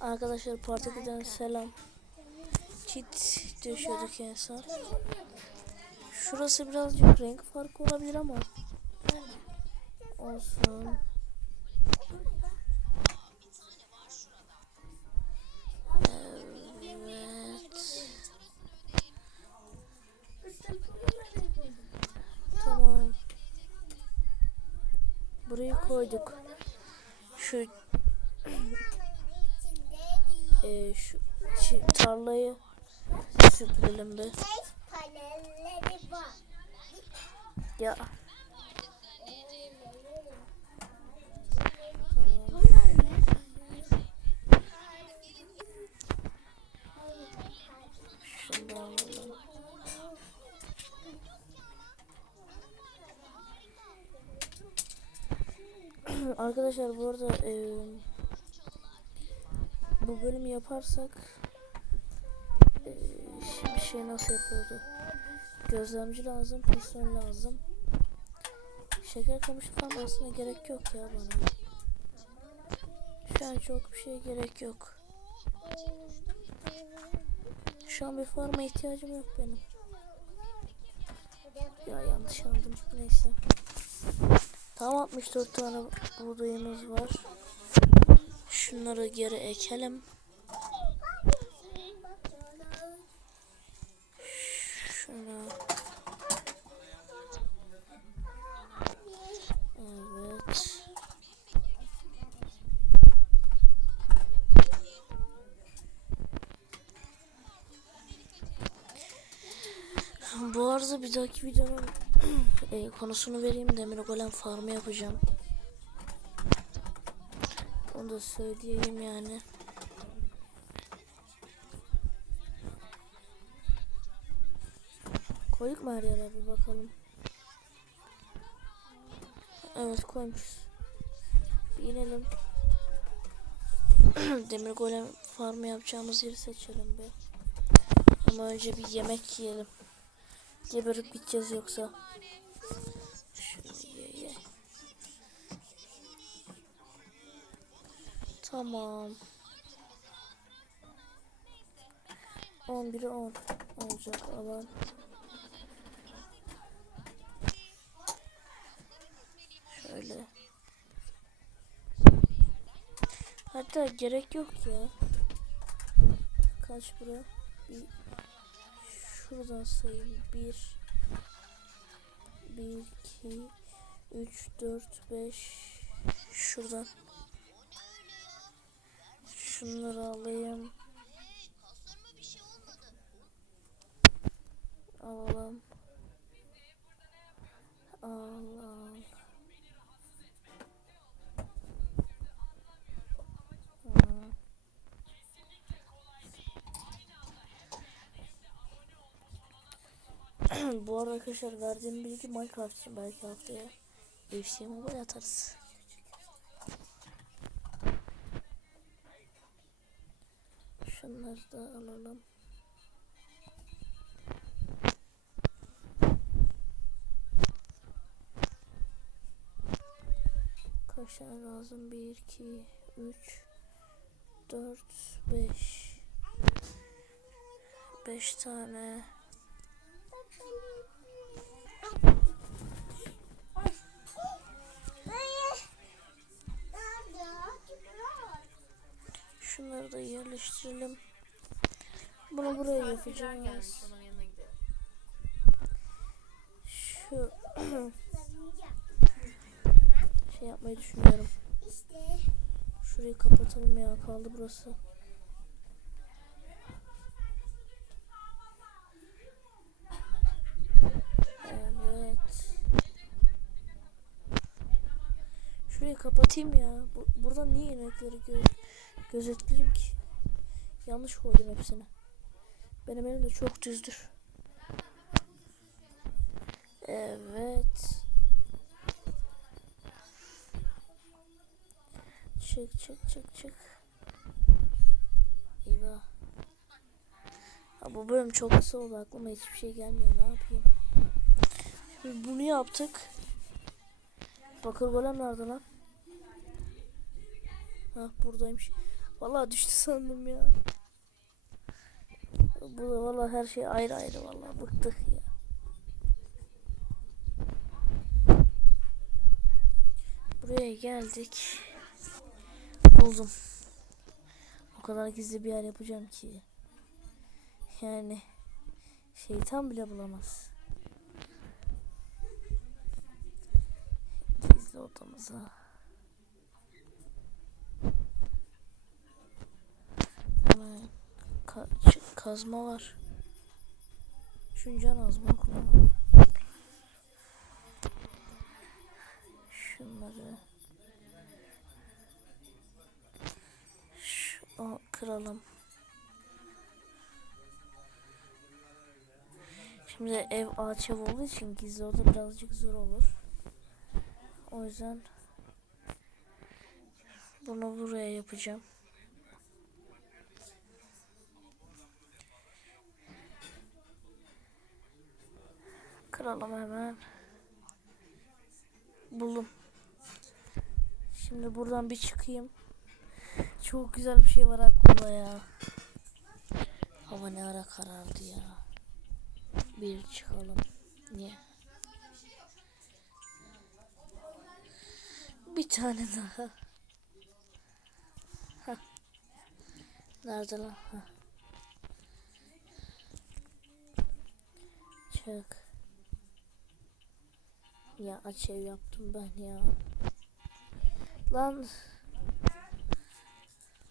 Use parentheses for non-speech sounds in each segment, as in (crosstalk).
Arkadaşlar partiden selam. Çit döşüyorduk en son. Şurası birazcık renk farkı olabilir ama olsun. Evet. Tamam. Burayı koyduk. Şu e, şu tarlayı süpürelim bir. Ya. (clears throat) Arkadaşlar bu arada e, bu bölümü yaparsak e, bir şey nasıl yapıyordu? Gözlemci lazım, piston lazım. Şeker kamışı falan aslında gerek yok ya bana. Şu an çok bir şey gerek yok. Şu an bir forma ihtiyacım yok benim. Ya yanlış aldım. Neyse. Tam 64 tane buğdayımız var. Şunları geri ekelim. Şuna. Evet. Bu arada bir dahaki videonun (clears throat) e, konusunu vereyim. Demir golem farmı yapacağım. Onu da söyleyeyim yani. Koyduk mu her yere bir bakalım. Evet koymuşuz. Bir inelim. (clears throat) Demir golem farmı yapacağımız yeri seçelim bir. Ama önce bir yemek yiyelim. Geberip gideceğiz yoksa. Tamam. 11'e 10 olacak alan. Şöyle. Hatta gerek yok ya. Kaç bura? Bir şuradan sayayım. 1 1 2 3 4 5 şuradan. Şunları alayım. Alalım. Alalım. (clears throat) Bu arada arkadaşlar verdiğim bilgi Minecraft için belki haftaya UFC Mobile atarız. Şunları da alalım. Kaç lazım? 1, 2, 3, 4, 5. 5 tane. Şunları da yerleştirelim. Bunu buraya yapacağız. Şu (clears throat) şey yapmayı düşünüyorum. İşte Şurayı kapatalım ya kaldı burası. Evet. Şurayı kapatayım ya. Bu, buradan niye inekleri gö gözetleyeyim ki? Yanlış koydum hepsini. Benim elim de çok düzdür. Evet. Çık çık çık çık. Eyvah. Ha, bu bölüm çok kısa oldu aklıma hiçbir şey gelmiyor ne yapayım. Şimdi bunu yaptık. Bakır golem nerede lan? Ha buradaymış. Vallahi düştü sandım ya. Bu vallahi her şey ayrı ayrı vallahi bıktık ya. Buraya geldik. Buldum. O kadar gizli bir yer yapacağım ki. Yani şeytan bile bulamaz. Gizli odamıza. Kazma var. Şuncan azma kullanalım. Şunları şu kıralım. Şimdi ev ağaç ev olduğu için gizli oda birazcık zor olur. O yüzden bunu buraya yapacağım. Kıralım hemen. Buldum. Şimdi buradan bir çıkayım. Çok güzel bir şey var aklımda ya. Hava ne ara karardı ya. Bir çıkalım. Niye? Bir tane daha. Hah. Nerede lan? Hah. Çık. Ya aç ev yaptım ben ya. Lan.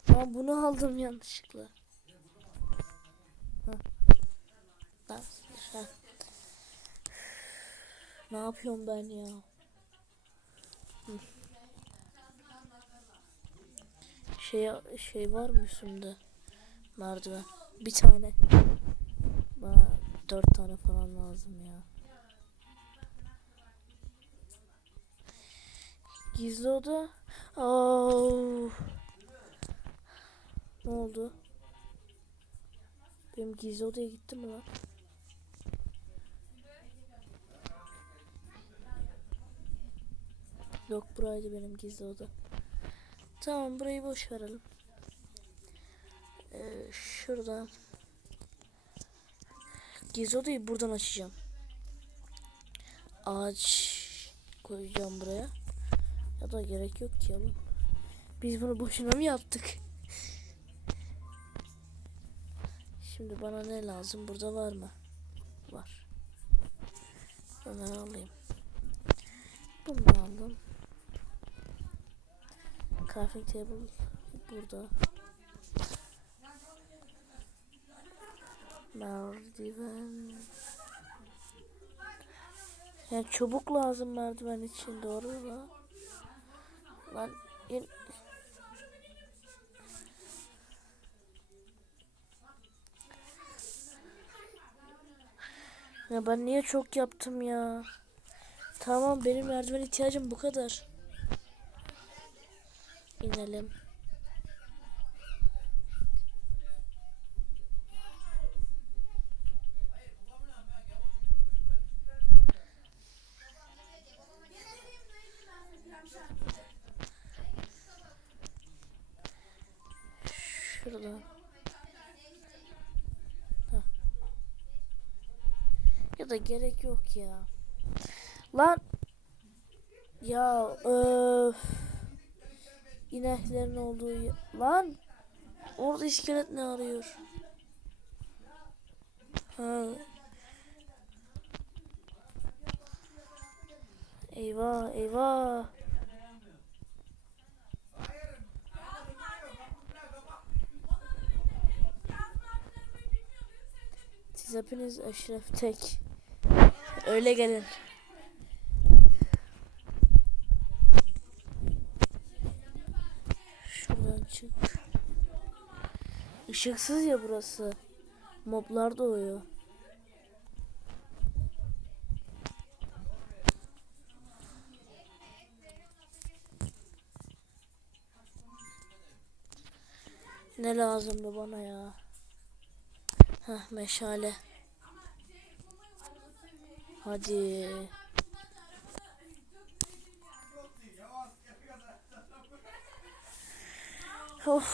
Lan bunu aldım yanlışlıkla. Lan. Ne yapıyorum ben ya? Şey şey var mı üstümde? Merdiven. Bir tane. Bana dört tane falan lazım ya. Gizli oda. Oh. Ne oldu? Benim gizli odaya gitti mi lan? Yok buraydı benim gizli oda. Tamam burayı boş verelim. Ee, şuradan. Gizli odayı buradan açacağım. Ağaç koyacağım buraya. Ya da gerek yok ki oğlum. Biz bunu boşuna mı yaptık? Şimdi bana ne lazım? Burada var mı? Var. Hemen alayım. Bunu da aldım. Crafting table burada. Merdiven. Yani çubuk lazım merdiven için doğru mu? Lan in... Ya ben niye çok yaptım ya? Tamam benim merdiven ihtiyacım bu kadar. İnelim. Da gerek yok ya. Lan. Ya öf. İneklerin olduğu yer. Lan. Orada iskelet ne arıyor? Ha. Eyvah eyvah. Siz hepiniz Eşref Tek. Öyle gelin. Şuradan çık. Işıksız ya burası. Moblar doğuyor. Ne lazımdı bana ya? Heh meşale. Hadi. Of.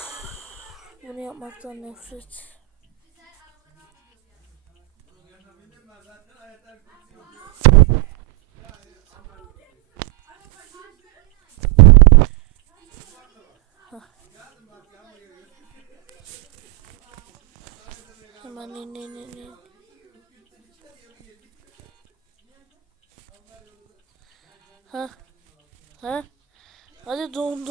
Bunu yapmaktan nefret. Hemen in in in in. Ha? Ha? Hadi doğum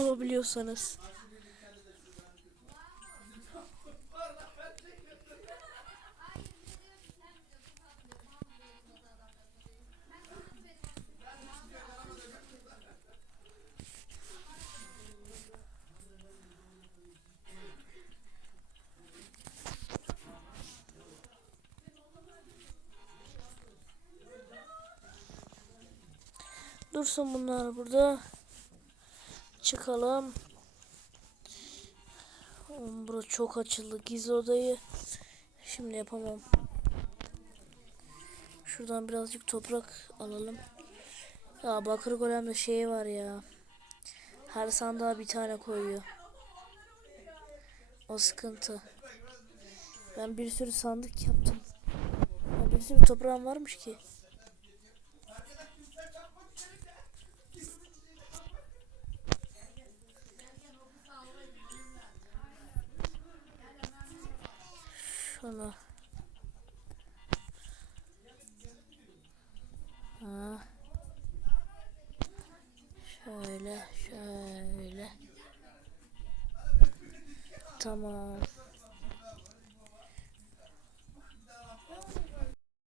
Dursun bunlar burada. Çıkalım. Oğlum çok açıldı. Gizli odayı şimdi yapamam. Şuradan birazcık toprak alalım. Ya bakır golemde şey var ya. Her sandığa bir tane koyuyor. O sıkıntı. Ben bir sürü sandık yaptım. Ya bir sürü toprağım varmış ki. Şunu.